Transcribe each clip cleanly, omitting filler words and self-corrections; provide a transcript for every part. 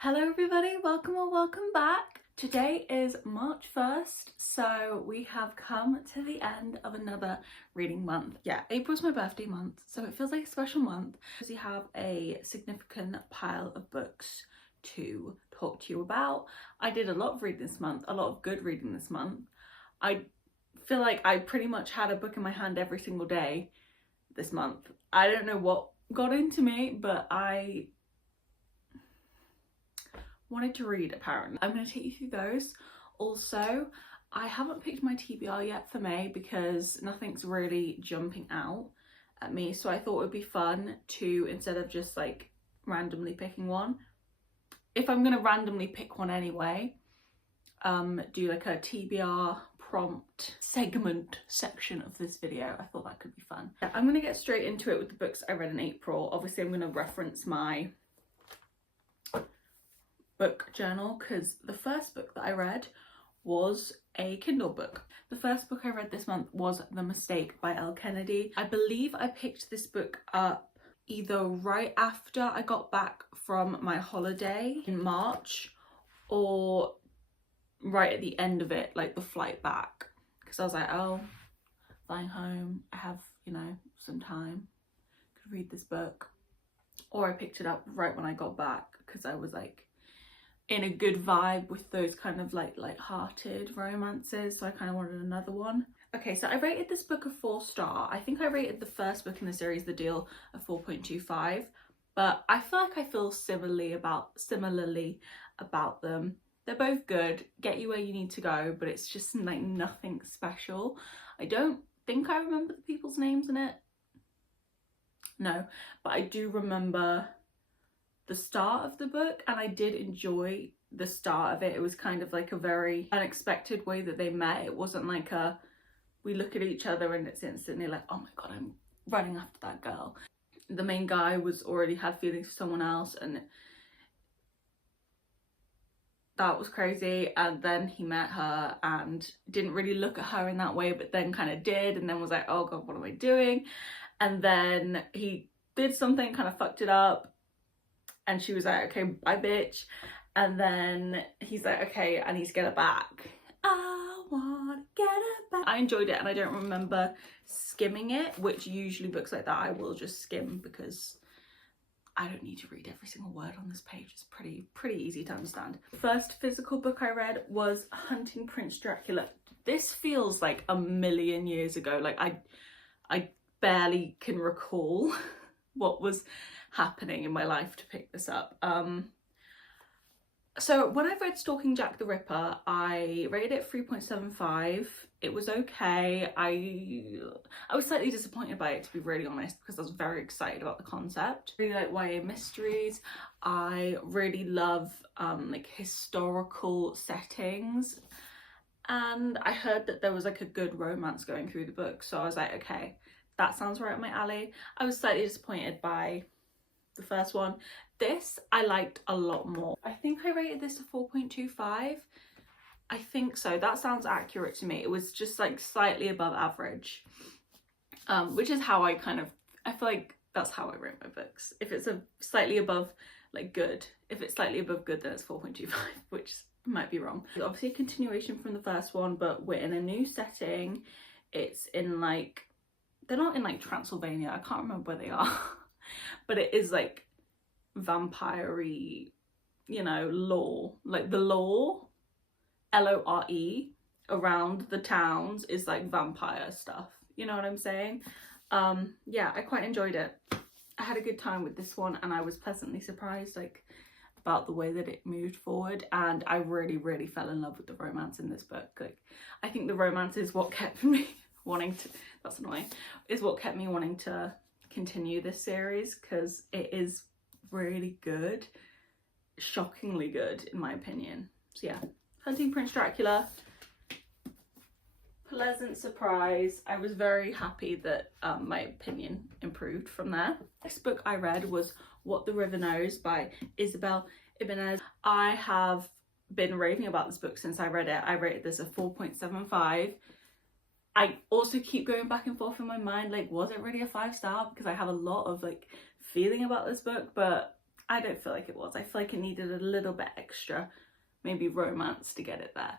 Hello everybody, welcome or welcome back. Today is March 1st, so we have come to the end of another reading month. Yeah, April's my birthday month, so it feels like a special month because we have a significant pile of books to talk to you about. I did a lot of reading this month, a lot of good reading this month. I feel like I pretty much had a book in my hand every single day this month. I don't know what got into me, but I wanted to read apparently. I'm going to take you through those. Also, I haven't picked my TBR yet for May because nothing's really jumping out at me, so I thought it would be fun to, instead of just like randomly picking one, if I'm going to randomly pick one anyway, do like a TBR prompt segment section of this video. I thought that could be fun. I'm going to get straight into it with the books I read in April. Obviously I'm going to reference my book journal because the first book that I read was a Kindle book. The first book I read this month was The Mistake by Elle Kennedy. I believe I picked this book up either right after I got back from my holiday in March or right at the end of it, like the flight back, because I was like, oh, flying home, I have, you know, some time, could read this book. Or I picked it up right when I got back because I was like in a good vibe with those kind of like light-hearted romances, so I kind of wanted another one. Okay, so I rated this book a 4-star. I think I rated the first book in the series, The Deal, a 4.25, but I feel like I feel similarly about them. They're both good, get you where you need to go, but it's just like nothing special. I don't think I remember the people's names in it. No, but I do remember the start of the book, and I did enjoy the start of it. It was kind of like a very unexpected way that they met. It wasn't like a, we look at each other and it's instantly like, oh my god, I'm running after that girl. The main guy was already had feelings for someone else, and that was crazy. And then he met her and didn't really look at her in that way, but then kind of did, and then was like, oh god, what am I doing? And then he did something, kind of fucked it up, and she was like, okay, bye bitch. And then he's like, okay, I need to get her back. I wanna get her back. I enjoyed it, and I don't remember skimming it, which usually books like that I will just skim because I don't need to read every single word on this page. It's pretty easy to understand. The first physical book I read was Hunting Prince Dracula. This feels like a million years ago. Like I barely can recall what was happening in my life to pick this up. So when I read Stalking Jack the Ripper, I rated it 3.75. It was okay. I was slightly disappointed by it, to be really honest, because I was very excited about the concept. I really like YA mysteries. I really love like historical settings, and I heard that there was like a good romance going through the book, so I was like, okay, that sounds right up my alley. I was slightly disappointed by the first one. This I liked a lot more. I think I rated this a 4.25. I think so. That sounds accurate to me. It was just like slightly above average, which is how I feel like that's how I rate my books. If it's a slightly above like good, if it's slightly above good, then it's 4.25, which might be wrong. It's obviously a continuation from the first one, but we're in a new setting. It's in like, they're not in like Transylvania, I can't remember where they are, but it is like vampire-y, you know, lore. Like the lore, L-O-R-E, around the towns is like vampire stuff, you know what I'm saying? Yeah, I quite enjoyed it. I had a good time with this one, and I was pleasantly surprised like about the way that it moved forward, and I really fell in love with the romance in this book. Like, I think the romance is what kept me wanting to, that's annoying, is what kept me wanting to continue this series, because it is really good, shockingly good in my opinion. So yeah, Hunting Prince Dracula, pleasant surprise. I was very happy that my opinion improved from there. Next book I read was What the River Knows by Isabel Ibanez. I have been raving about this book since I read it. I rated this a 4.75. I also keep going back and forth in my mind, like, was it really a 5-star? Because I have a lot of like feeling about this book, but I don't feel like it was. I feel like it needed a little bit extra, maybe romance to get it there.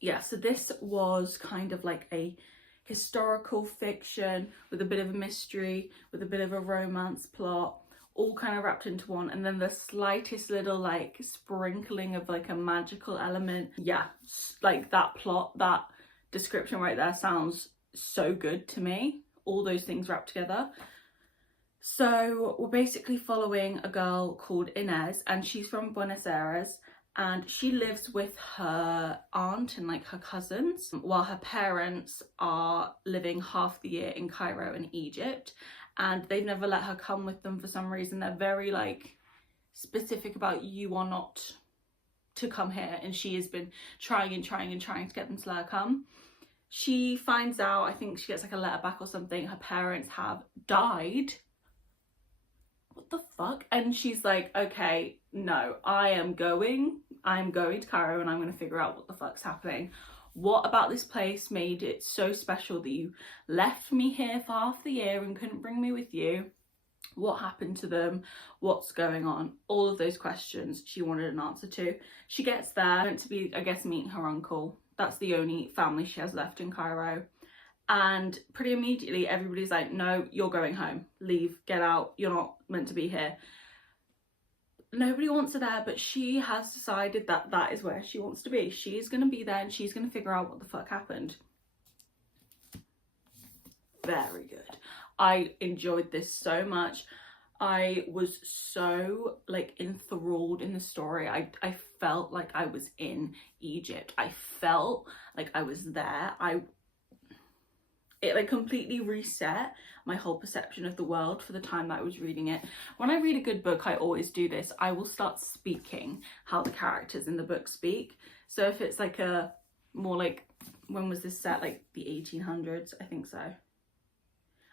Yeah, so this was kind of like a historical fiction with a bit of a mystery, with a bit of a romance plot, all kind of wrapped into one, and then the slightest little like sprinkling of like a magical element. Yeah, like that plot, that description right there sounds so good to me. All those things wrapped together. So we're basically following a girl called Inez, and she's from Buenos Aires, and she lives with her aunt and like her cousins, while her parents are living half the year in Cairo in Egypt, and they've never let her come with them for some reason. They're very like specific about, you are not to come here, and she has been trying to get them to let her come. She finds out, I think she gets like a letter back or something, her parents have died. What the fuck? And she's like, okay, no, I'm going to Cairo, and I'm going to figure out what the fuck's happening. What about this place made it so special that you left me here for half the year and couldn't bring me with you? What happened to them? What's going on? All of those questions she wanted an answer to. She gets there, meant to be, I guess, meeting her uncle. That's the only family she has left in Cairo. And pretty immediately everybody's like, no, you're going home. Leave, get out, you're not meant to be here. Nobody wants her there, but she has decided that that is where she wants to be. She's going to be there, and she's going to figure out what the fuck happened. Very good. I enjoyed this so much. I was so like enthralled in the story. I felt like I was in Egypt. I felt like I was there. It like completely reset my whole perception of the world for the time that I was reading it. When I read a good book, I always do this. I will start speaking how the characters in the book speak. So if it's like a more like, when was this set? Like the 1800s, I think so.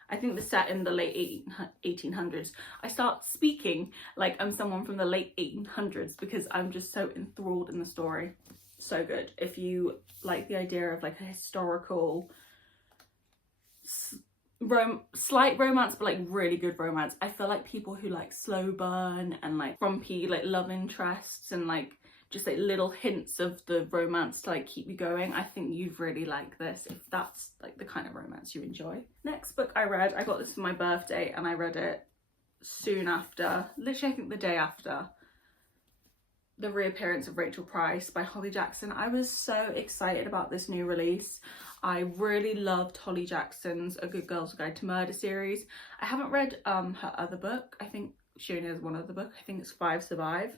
I think the set in the late 1800s. I start speaking like I'm someone from the late 1800s because I'm just so enthralled in the story. So good. If you like the idea of like a historical, slight romance, but like really good romance. I feel like people who like slow burn and like frumpy like love interests and like just like little hints of the romance to like keep you going, I think you'd really like this if that's like the kind of romance you enjoy. Next book I read, I got this for my birthday and I read it soon after, literally I think the day after the reappearance of Rachel Price by Holly Jackson. I was so excited about this new release. I really loved Holly Jackson's A Good Girl's Guide to Murder series. I haven't read her other book. I think she only has one other book. I think it's 5 Survive.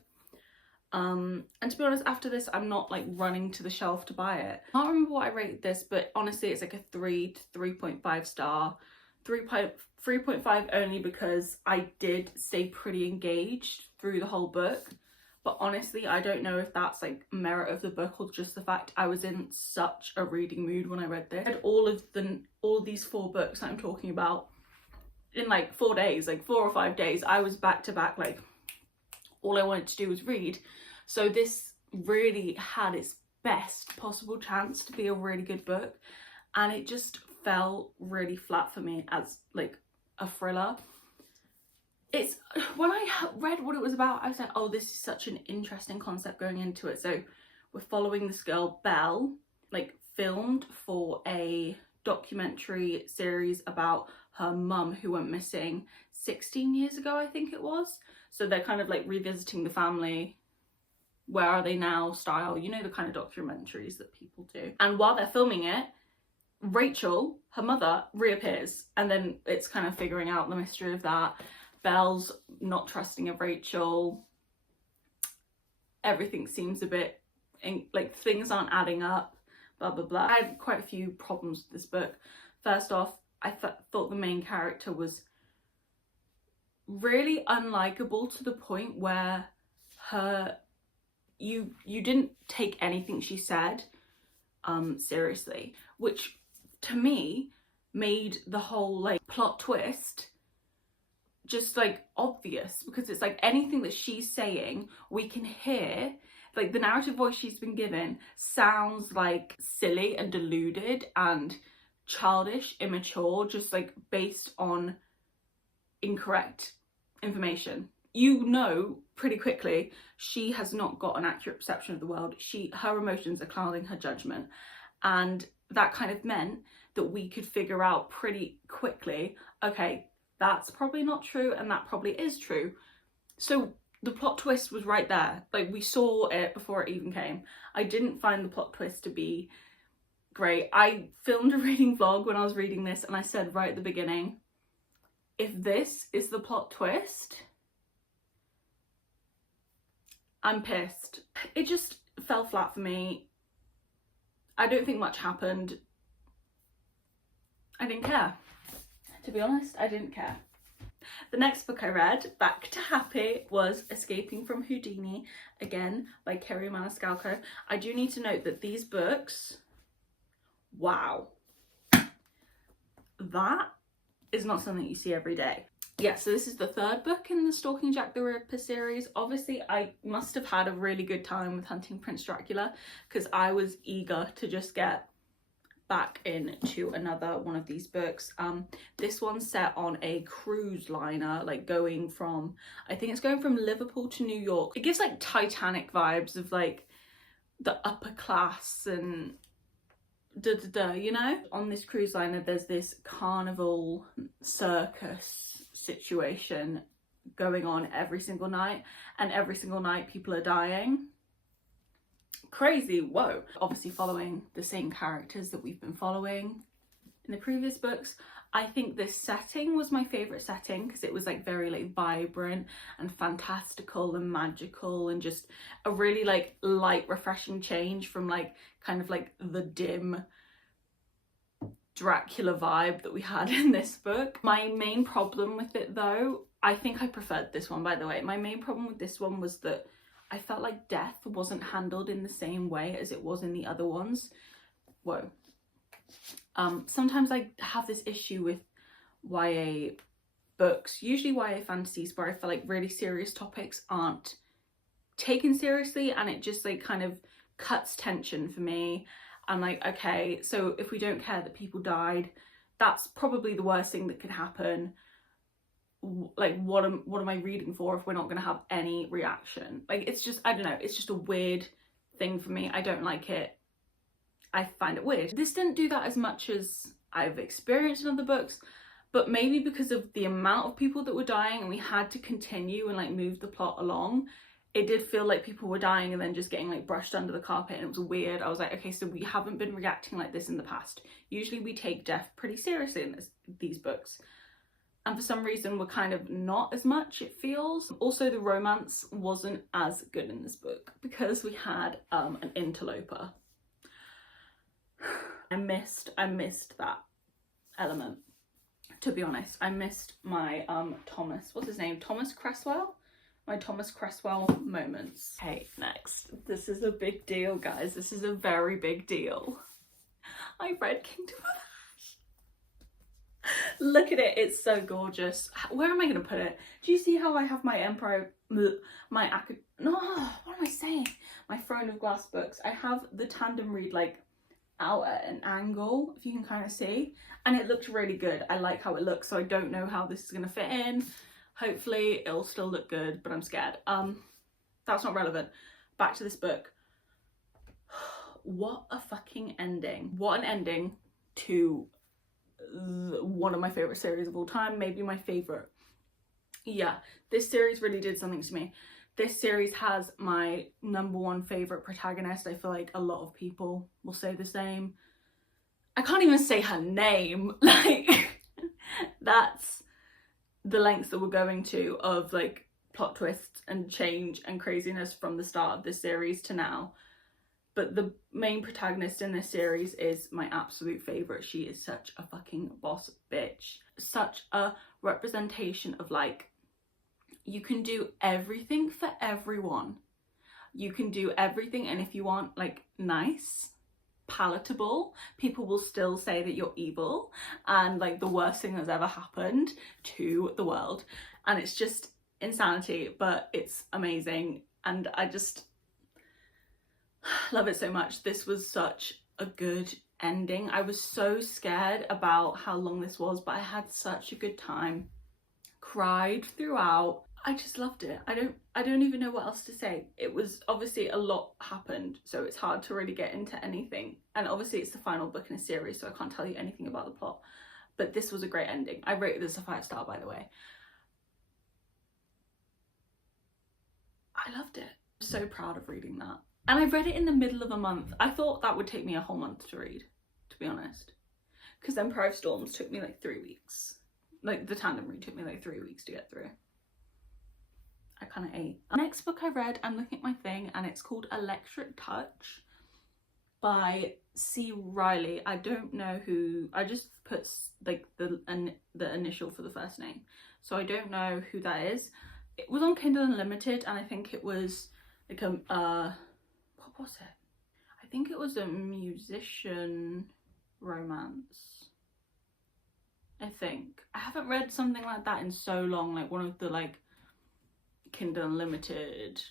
And to be honest, after this, I'm not like running to the shelf to buy it. I can't remember what I rated this, but honestly, it's like a 3 to 3.5 star. 3.5 only because I did stay pretty engaged through the whole book. But honestly, I don't know if that's like merit of the book or just the fact I was in such a reading mood when I read this. I read all of these 4 books that I'm talking about in like 4 days, like 4 or 5 days. I was back to back, like all I wanted to do was read. So this really had its best possible chance to be a really good book, and it just fell really flat for me as like a thriller. It's, when I read what it was about, I was like, oh, this is such an interesting concept going into it. So we're following this girl, Belle, like filmed for a documentary series about her mum who went missing 16 years ago, I think it was. So they're kind of like revisiting the family, where are they now style, you know, the kind of documentaries that people do. And while they're filming it, Rachel, her mother, reappears, and then it's kind of figuring out the mystery of that. Belle's not trusting of Rachel. Everything seems a bit, like things aren't adding up, blah, blah, blah. I had quite a few problems with this book. First off, I thought the main character was really unlikable to the point where you didn't take anything she said seriously, which to me made the whole like plot twist just like obvious, because it's like anything that she's saying we can hear, like the narrative voice she's been given sounds like silly and deluded and childish, immature, just like based on incorrect information. You know pretty quickly she has not got an accurate perception of the world. Her emotions are clouding her judgment, and that kind of meant that we could figure out pretty quickly, okay, that's probably not true and that probably is true. So the plot twist was right there. Like, we saw it before it even came. I didn't find the plot twist to be great. I filmed a reading vlog when I was reading this, and I said right at the beginning, if this is the plot twist, I'm pissed. It just fell flat for me. I don't think much happened. I didn't care. To be honest, I didn't care. The next book I read, Back to Happy, was Escaping from Houdini, again by Kerry Maniscalco. I do need to note that these books, wow, that is not something you see every day. Yeah, so this is the third book in the Stalking Jack the Ripper series. Obviously, I must have had a really good time with hunting Prince Dracula, because I was eager to just get back into another one of these books. This one's set on a cruise liner, like going from, I think it's going from Liverpool to New York. It gives like Titanic vibes of like the upper class and you know? On this cruise liner, there's this carnival circus situation going on every single night, and every single night people are dying. Crazy, whoa. Obviously following the same characters that we've been following in the previous books. I think this setting was my favourite setting, because it was like very like vibrant and fantastical and magical, and just a really like light, refreshing change from like kind of like the dim Dracula vibe that we had in this book. My main problem with it though, I think I preferred this one, by the way. My main problem with this one was that I felt like death wasn't handled in the same way as it was in the other ones. Whoa. Sometimes I have this issue with YA books, usually YA fantasies, where I feel like really serious topics aren't taken seriously, and it just like kind of cuts tension for me. I'm like, okay, so if we don't care that people died, that's probably the worst thing that could happen. Like, what am I reading for if we're not going to have any reaction? Like, it's just, I don't know, it's just a weird thing for me. I don't like it. I find it weird. This didn't do that as much as I've experienced in other books, but maybe because of the amount of people that were dying and we had to continue and like move the plot along, it did feel like people were dying and then just getting like brushed under the carpet, and it was weird. I was like, okay, so we haven't been reacting like this in the past. Usually we take death pretty seriously in these books. And for some reason we're kind of not as much, it feels. Also, the romance wasn't as good in this book because we had an interloper. I missed that element, to be honest. I missed my Thomas, what's his name? Thomas Cresswell? My Thomas Cresswell moments. Okay, next. This is a big deal, guys. This is a very big deal. I read Kingdom of Ash. Look at it, it's so gorgeous. Where am I going to put it? Do you see how I have my what am I saying? My Throne of Glass books. I have the tandem read like out at an angle, if you can kind of see, and it looked really good. I like how it looks, so I don't know how this is going to fit in. Hopefully it'll still look good, but I'm scared. That's not relevant. Back to this book. What a fucking ending. What an ending to one of my favourite series of all time, maybe my favourite. Yeah, this series really did something to me. This series has my #1 favourite protagonist. I feel like a lot of people will say the same. I can't even say her name. Like, that's the lengths that we're going to of like plot twists and change and craziness from the start of this series to now. But the main protagonist in this series is my absolute favourite. She is such a fucking boss bitch. Such a representation of like, you can do everything for everyone. You can do everything, and if you want like nice, palatable, people will still say that you're evil and like the worst thing that's ever happened to the world. And it's just insanity, but it's amazing, and I just love it so much. This was such a good ending. I was so scared about how long this was, but I had such a good time. cried throughout. I just loved it. I don't even know what else to say. It was obviously a lot happened, so it's hard to really get into anything. And obviously it's the final book in a series, so I can't tell you anything about the plot. But this was a great ending. I rated this a 5-star, by the way. I loved it. I'm so proud of reading that. And I read it in the middle of a month. I thought that would take me a whole month to read, to be honest. Because Empire of Storms took me like 3 weeks. Like the tandem read took me like 3 weeks to get through. I kind of ate. The next book I read, I'm looking at my thing, and it's called Electric Touch by C. Riley. I don't know who, I just put like the initial for the first name. So I don't know who that is. It was on Kindle Unlimited, and I think it was like a, what was it? I think it was a musician romance. I think. I haven't read something like that in so long, like one of the like Kindle Unlimited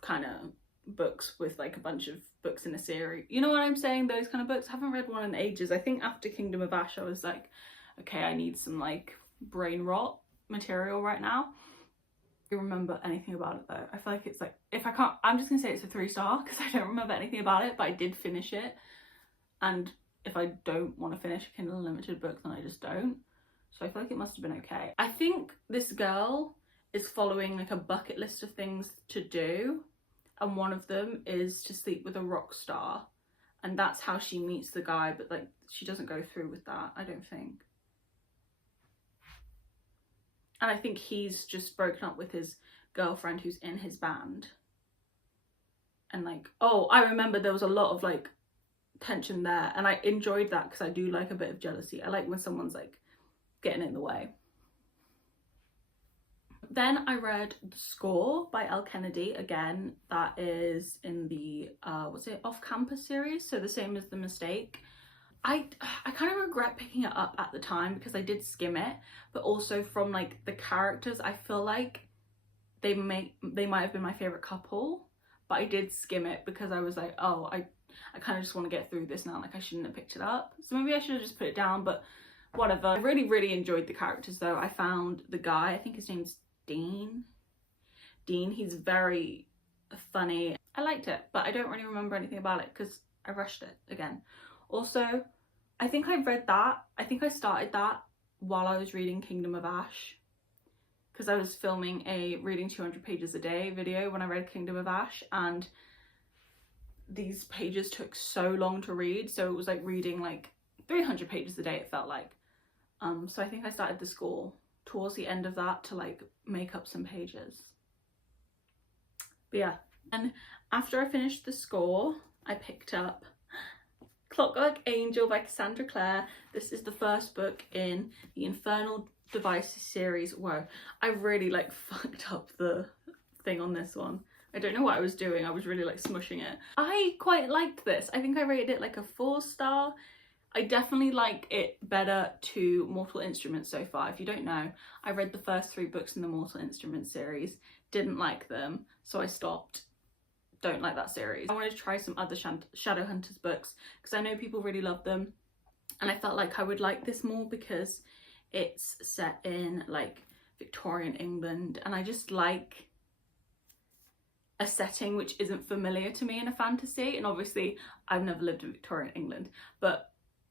kind of books with like a bunch of books in a series. You know what I'm saying? Those kind of books. I haven't read one in ages. I think after Kingdom of Ash I was like, okay, I need some like brain rot material right now. I don't remember anything about it though. I feel like it's like, if I can't, I'm just gonna say it's a 3-star because I don't remember anything about it, but I did finish it. And if I don't want to finish a Kindle Unlimited book, then I just don't. So I feel like it must have been okay. I think this girl is following like a bucket list of things to do, and one of them is to sleep with a rock star, and that's how she meets the guy, but like she doesn't go through with that, I don't think. And I think he's just broken up with his girlfriend who's in his band. And like, oh, I remember there was a lot of like tension there, and I enjoyed that because I do like a bit of jealousy. I like when someone's like getting in the way. Then I read The Score by Elle Kennedy. Again, that is in the what's it, Off Campus series, so the same as The Mistake. I kind of regret picking it up at the time because I did skim it, but also from like the characters, I feel like they might have been my favorite couple, but I did skim it because I was like, oh, I kind of just want to get through this now, like I shouldn't have picked it up, so maybe I should have just put it down, but whatever. I really enjoyed the characters though. I found the guy, I think his name's Dean, he's very funny. I liked it, but I don't really remember anything about it because I rushed it again. Also, I think I read that, I think I started that while I was reading Kingdom of Ash, because I was filming a reading 200 pages a day video when I read Kingdom of Ash, and these pages took so long to read, so it was like reading like 300 pages a day, it felt like. So I think I started The Score towards the end of that to like make up some pages. But yeah, and after I finished The Score, I picked up Clockwork Angel by Cassandra Clare. This is the first book in the Infernal Devices series. Whoa, I really like fucked up the thing on this one. I don't know what I was doing. I was really like smushing it. I quite liked this. I think I rated it like a 4-star. I definitely like it better to Mortal Instruments so far. If you don't know, I read the first 3 books in the Mortal Instruments series, didn't like them, so I stopped. Don't like that series. I wanted to try some other Shadowhunters books because I know people really love them, and I felt like I would like this more because it's set in like Victorian England, and I just like a setting which isn't familiar to me in a fantasy. And obviously I've never lived in Victorian England, but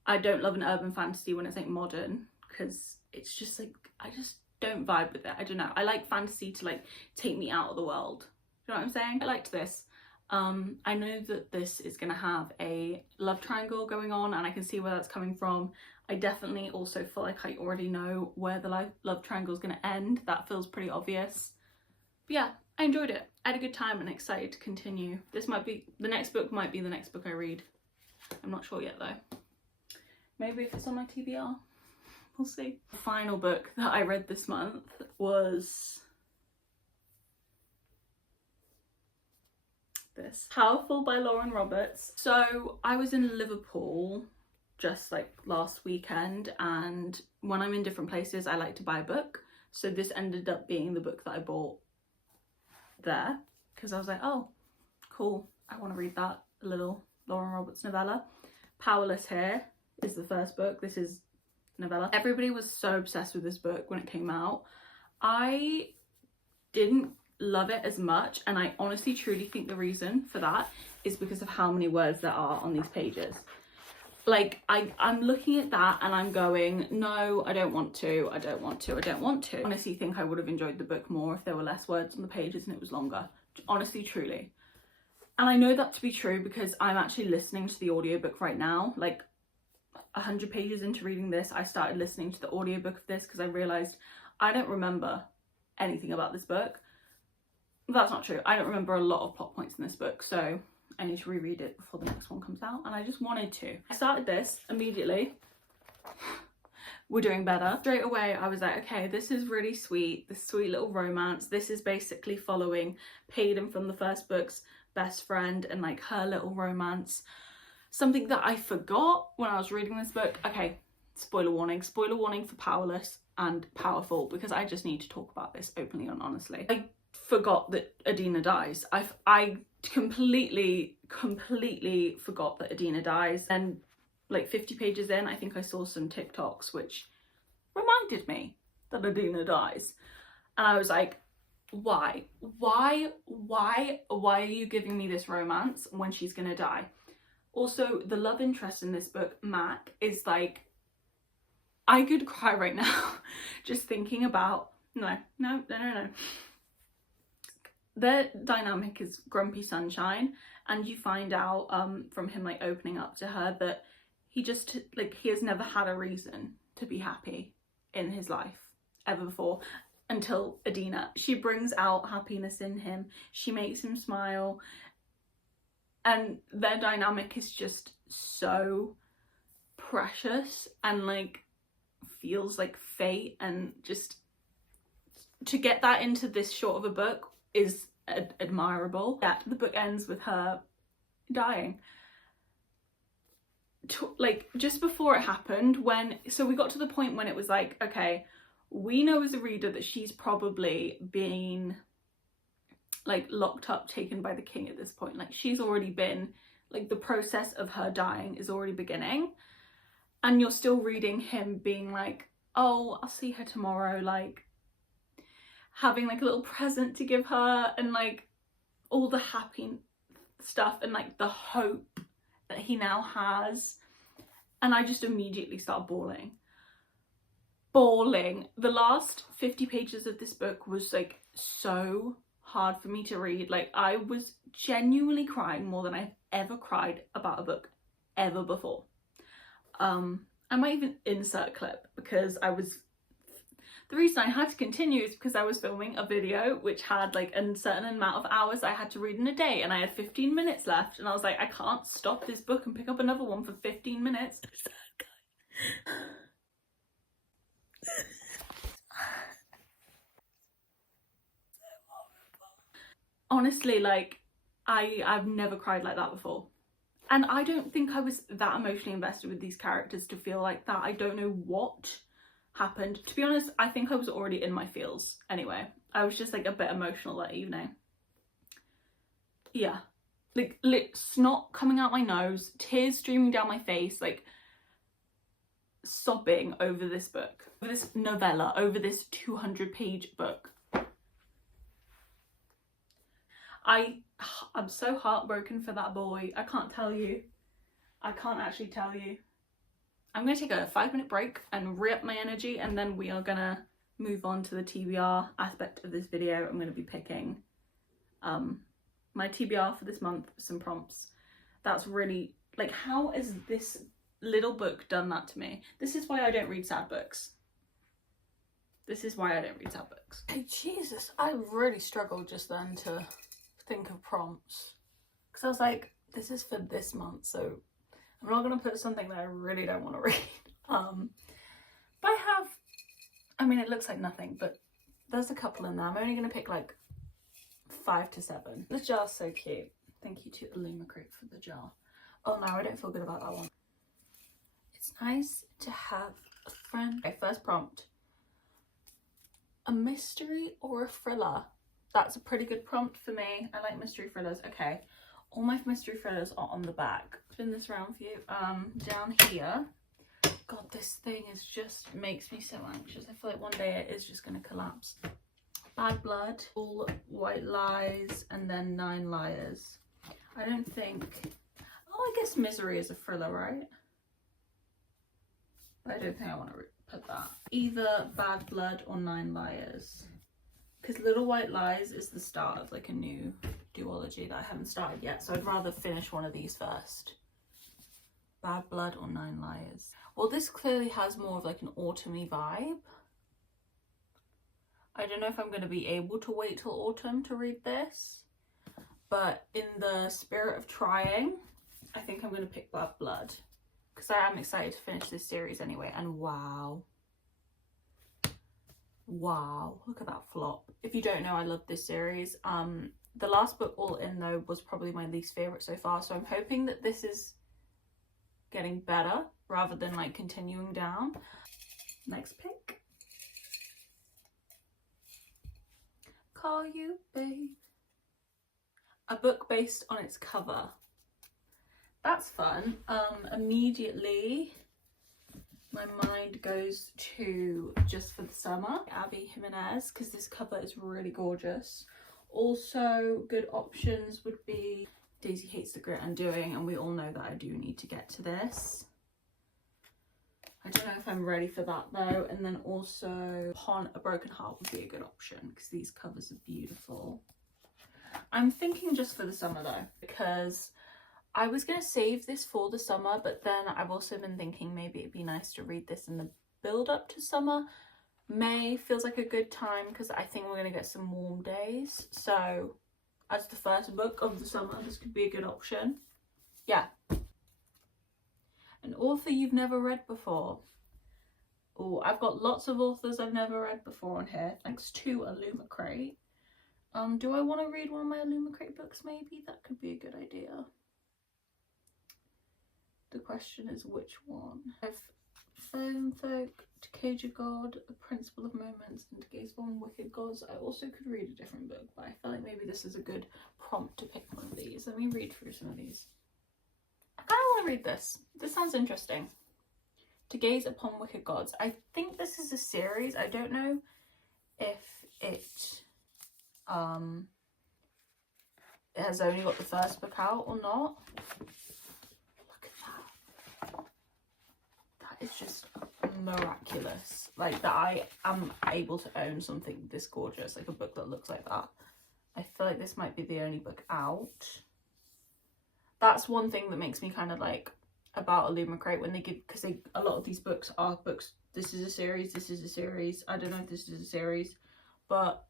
I don't love an urban fantasy when it's like modern, because it's just like, I just don't vibe with it. I don't know, I like fantasy to like take me out of the world. You know what I'm saying? I liked this. I know that this is gonna have a love triangle going on, and I can see where that's coming from. I definitely also feel like I already know where the love triangle is gonna end. That feels pretty obvious. But yeah, I enjoyed it. I had a good time and excited to continue. This might be, the next book might be the next book I read. I'm not sure yet though. Maybe if it's on my TBR, we'll see. The final book that I read this month was this, Powerful by Lauren Roberts. So I was in Liverpool just like last weekend, and when I'm in different places I like to buy a book. So this ended up being the book that I bought there because I was like, oh cool, I want to read that little Lauren Roberts novella. Powerless here is the first book. This is novella. Everybody was so obsessed with this book when it came out. I didn't love it as much, and I honestly truly think the reason for that is because of how many words there are on these pages. Like, I'm looking at that and I'm going, no, I don't want to, I don't want to, I don't want to. I honestly think I would have enjoyed the book more if there were less words on the pages and it was longer. Honestly, truly. And I know that to be true because I'm actually listening to the audiobook right now. Like, 100 pages into reading this, I started listening to the audiobook of this because I realised I don't remember anything about this book. That's not true. I don't remember a lot of plot points in this book, so I need to reread it before the next one comes out, and I just wanted to. I started this immediately. We're doing better. Straight away, I was like, okay, this is really sweet. This sweet little romance. This is basically following Peyton from the first book's best friend and like her little romance. Something that I forgot when I was reading this book. Okay, spoiler warning for Powerless and Powerful, because I just need to talk about this openly and honestly. I forgot that Adina dies. I completely forgot that Adina dies, and like 50 pages in, I think I saw some TikToks which reminded me that Adina dies, and I was like, why are you giving me this romance when she's gonna die? Also, the love interest in this book, Mac, is like, I could cry right now just thinking about, no. Their dynamic is Grumpy Sunshine, and you find out from him like opening up to her that he just, like, he has never had a reason to be happy in his life ever before until Adina. She brings out happiness in him, she makes him smile, and their dynamic is just so precious and like feels like fate, and just to get that into this short of a book is admirable. Yeah, the book ends with her dying. Like, just before it happened, so we got to the point when it was like, okay, we know as a reader that she's probably been like locked up, taken by the king at this point. Like, she's already been, like, the process of her dying is already beginning, and you're still reading him being like, oh, I'll see her tomorrow, like having like a little present to give her, and like all the happy stuff and like the hope that he now has. And I just immediately start bawling. The last 50 pages of this book was like so hard for me to read. Like, I was genuinely crying more than I've ever cried about a book ever before. I might even insert a clip, because the reason I had to continue is because I was filming a video which had like a certain amount of hours I had to read in a day, and I had 15 minutes left, and I was like, I can't stop this book and pick up another one for 15 minutes. Honestly, like, I've never cried like that before. And I don't think I was that emotionally invested with these characters to feel like that. I don't know what happened. To be honest, I think I was already in my feels anyway. I was just like a bit emotional that evening. Yeah, like snot coming out my nose, tears streaming down my face, like sobbing over this book, over this novella, over this 200-page book. I'm so heartbroken for that boy. I can't tell you. I can't actually tell you. I'm going to take a 5-minute break and re-up my energy, and then we are going to move on to the TBR aspect of this video. I'm going to be picking my TBR for this month, some prompts. That's really, like, how has this little book done that to me? This is why I don't read sad books. This is why I don't read sad books. Hey, Jesus, I really struggled just then to think of prompts, because I was like, this is for this month, so I'm not going to put something that I really don't want to read. But I mean, it looks like nothing, but there's a couple in there. I'm only going to pick like 5 to 7. This jar's so cute. Thank you to Illumicrate for the jar. Oh no, I don't feel good about that one. It's nice to have a friend. Okay, first prompt. A mystery or a thriller? That's a pretty good prompt for me. I like mystery thrillers. Okay, all my mystery thrillers are on the back. Spin this around for you. Down here God, this thing is just makes me so anxious. I feel like one day it is just going to collapse. Bad Blood, All White Lies, and then 9 Liars. I don't think... Oh, I guess Misery is a thriller, right? But I don't think I want to put that. Either Bad Blood or 9 Liars. Because Little White Lies is the start of like a new duology that I haven't started yet. So I'd rather finish one of these first. Bad Blood or 9 Liars. Well, this clearly has more of like an autumny vibe. I don't know if I'm going to be able to wait till autumn to read this. But in the spirit of trying, I think I'm going to pick Bad Blood. Because I am excited to finish this series anyway. And wow. Wow. Look at that flop. If you don't know, I love this series. The last book, All In, though, was probably my least favourite so far. So I'm hoping that this is getting better rather than like continuing down. Next pick. Call You Babe. A book based on its cover. That's fun. Immediately my mind goes to Just for the Summer, Abby Jimenez, because this cover is really gorgeous. Also, good options would be Daisy Hates the Grit Undoing, and we all know that I do need to get to this. I don't know if I'm ready for that though. And then also Upon a Broken Heart would be a good option because these covers are beautiful. I'm thinking Just for the Summer though, because I was going to save this for the summer, but then I've also been thinking maybe it'd be nice to read this in the build up to summer. May feels like a good time because I think we're going to get some warm days. So as the first book of the summer, this could be a good option. Yeah. An author you've never read before. Oh, I've got lots of authors I've never read before on here, thanks to Illumicrate. Do I want to read one of my Illumicrate books maybe? That could be a good idea. The question is which one? I've Foam Folk, To Cage a God, A Principle of Moments, and To Gaze on Wicked Gods. I also could read a different book, but I feel like maybe this is a good prompt to pick one of these. Let me read through some of these. I kind of want to read this. This sounds interesting. To Gaze Upon Wicked Gods. I think this is a series. I don't know if it has only got the first book out or not. It's just miraculous, like that I am able to own something this gorgeous, like a book that looks like that. I feel like this might be the only book out. That's one thing that makes me kind of like about Illumicrate when they give, because a lot of these books are books, this is a series, this is a series. I don't know if this is a series, but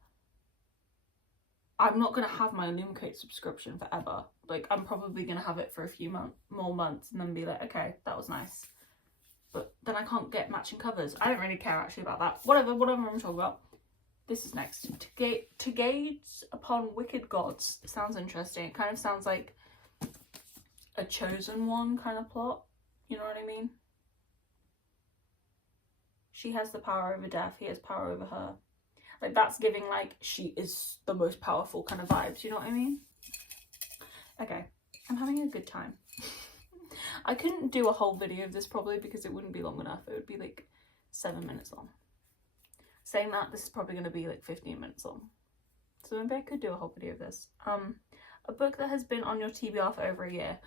I'm not going to have my Illumicrate subscription forever. Like I'm probably going to have it for a few more months and then be like, okay, that was nice. But then I can't get matching covers. I don't really care actually about that. Whatever I'm talking about. This is next. To Gaze Upon Wicked Gods. It sounds interesting. It kind of sounds like a Chosen One kind of plot. You know what I mean? She has the power over death. He has power over her. Like that's giving like she is the most powerful kind of vibes. You know what I mean? Okay. I'm having a good time. I couldn't do a whole video of this probably because it wouldn't be long enough. It would be like 7 minutes long. Saying that, this is probably going to be like 15 minutes long. So maybe I could do a whole video of this. A book that has been on your TBR for over a year.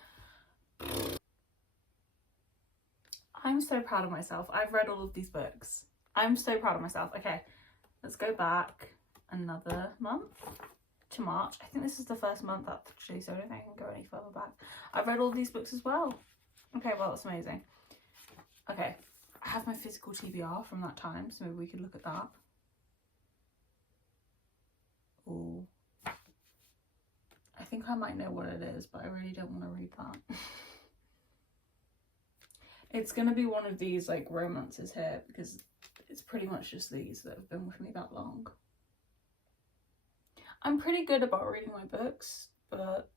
I'm so proud of myself. I've read all of these books. I'm so proud of myself. Okay, let's go back another month to March. I think this is the first month actually, so I don't think I can go any further back. I've read all these books as well. Okay, well, that's amazing. Okay, I have my physical TBR from that time, so maybe we could look at that. Oh, I think I might know what it is, but I really don't want to read that. It's going to be one of these like romances here because it's pretty much just these that have been with me that long. I'm pretty good about reading my books, but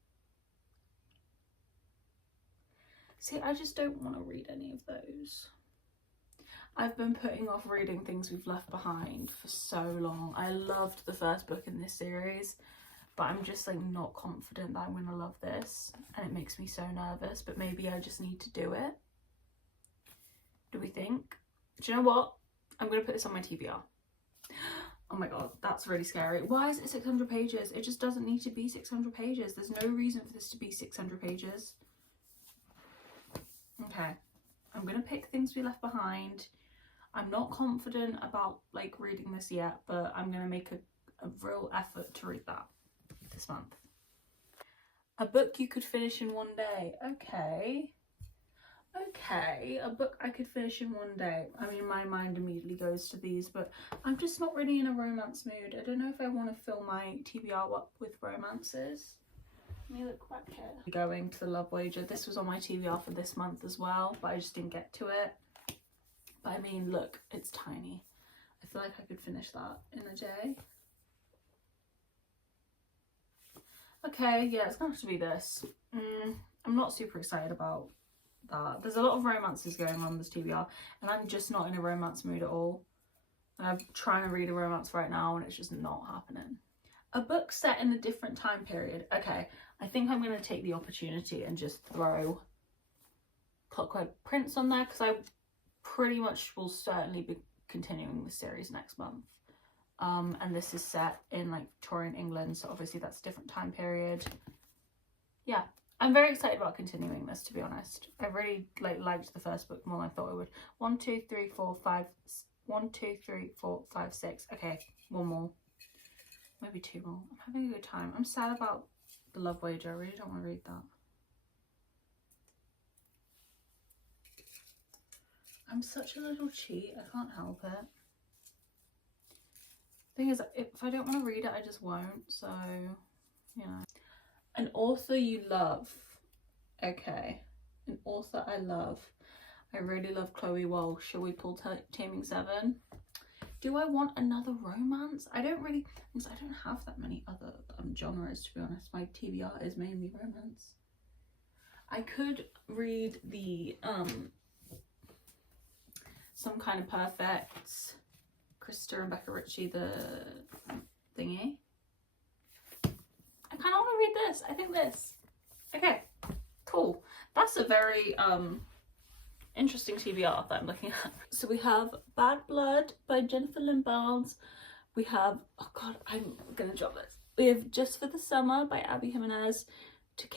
see, I just don't want to read any of those. I've been putting off reading things we've left behind for so long. I loved the first book in this series, but I'm just like not confident that I'm going to love this, and it makes me so nervous, but maybe I just need to do it. do we think? Do you know what? I'm going to put this on my TBR. Oh my god, that's really scary. Why is it 600 pages? It just doesn't need to be 600 pages. There's no reason for this to be 600 pages. Okay, I'm going to pick Things We Left Behind. I'm not confident about like reading this yet, but I'm going to make a real effort to read that this month. A book you could finish in one day. Okay, a book I could finish in one day. I mean, my mind immediately goes to these, but I'm just not really in a romance mood. I don't know if I want to fill my TBR up with romances. Let me look back here. Going to The Love Wager. This was on my TBR for this month as well, but I just didn't get to it. But I mean, look, it's tiny. I feel like I could finish that in a day. Okay, yeah, it's gonna have to be this. I'm not super excited about that. There's a lot of romances going on this TBR, and I'm just not in a romance mood at all. And I'm trying to read a romance right now, and it's just not happening. A book set in a different time period. Okay, I think I'm going to take the opportunity and just throw Clockwork Prince on there, because I pretty much will certainly be continuing the series next month. And this is set in like Victorian England, so obviously that's a different time period. Yeah, I'm very excited about continuing this, to be honest. I really liked the first book more than I thought I would. 1, 2, 3, 4, 5. 1, 2, 3, 4, 5, 6. Okay, one more. Maybe 2 more. I'm having a good time. I'm sad about The Love Wager. I really don't want to read that. I'm such a little cheat. I can't help it. Thing is, if I don't want to read it, I just won't. So, you know. An author you love. Okay. An author I love. I really love Chloe Walsh. Shall we pull Taming 7? Do I want another romance? I don't really, because I don't have that many other genres, to be honest. My TBR is mainly romance. I could read the Some Kind of Perfect, Krista and Becca Ritchie, the thingy. I kind of want to read this. I think this. Okay, cool. That's a very interesting TBR that I'm looking at. So we have Bad Blood by Jennifer Lynn Barnes. We have, oh god, I'm gonna drop this. We have Just for the Summer by Abby Jimenez. What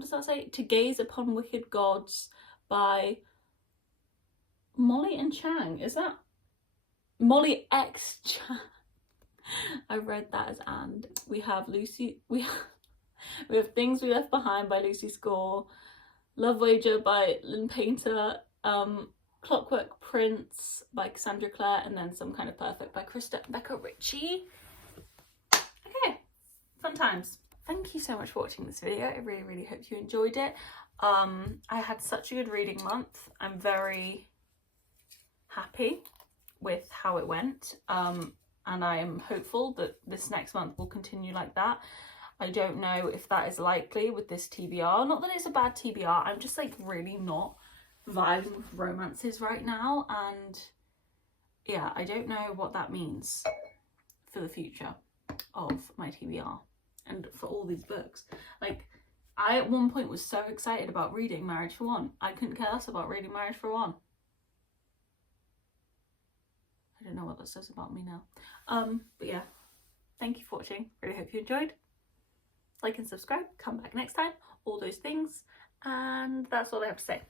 does that say? To Gaze Upon Wicked Gods by Molly and Chang. Is that Molly X Chang? I read that as and. We have we have Things We Left Behind by Lucy Score, Love Wager by Lynn Painter, Clockwork Prince by Cassandra Clare, and then Some Kind of Perfect by Krista and Becca Ritchie. Okay, fun times. Thank you so much for watching this video. I really hope you enjoyed it. I had such a good reading month. I'm very happy with how it went, and I am hopeful that this next month will continue like that. I don't know if that is likely with this TBR. Not that it's a bad TBR, I'm just like really not vibing with romances right now, and yeah, I don't know what that means for the future of my TBR and for all these books. Like, I at one point was so excited about reading Marriage for One. I couldn't care less about reading Marriage for One. I don't know what that says about me now. But yeah, thank you for watching. Really hope you enjoyed. Like and subscribe. Come back next time. All those things. And that's all I have to say.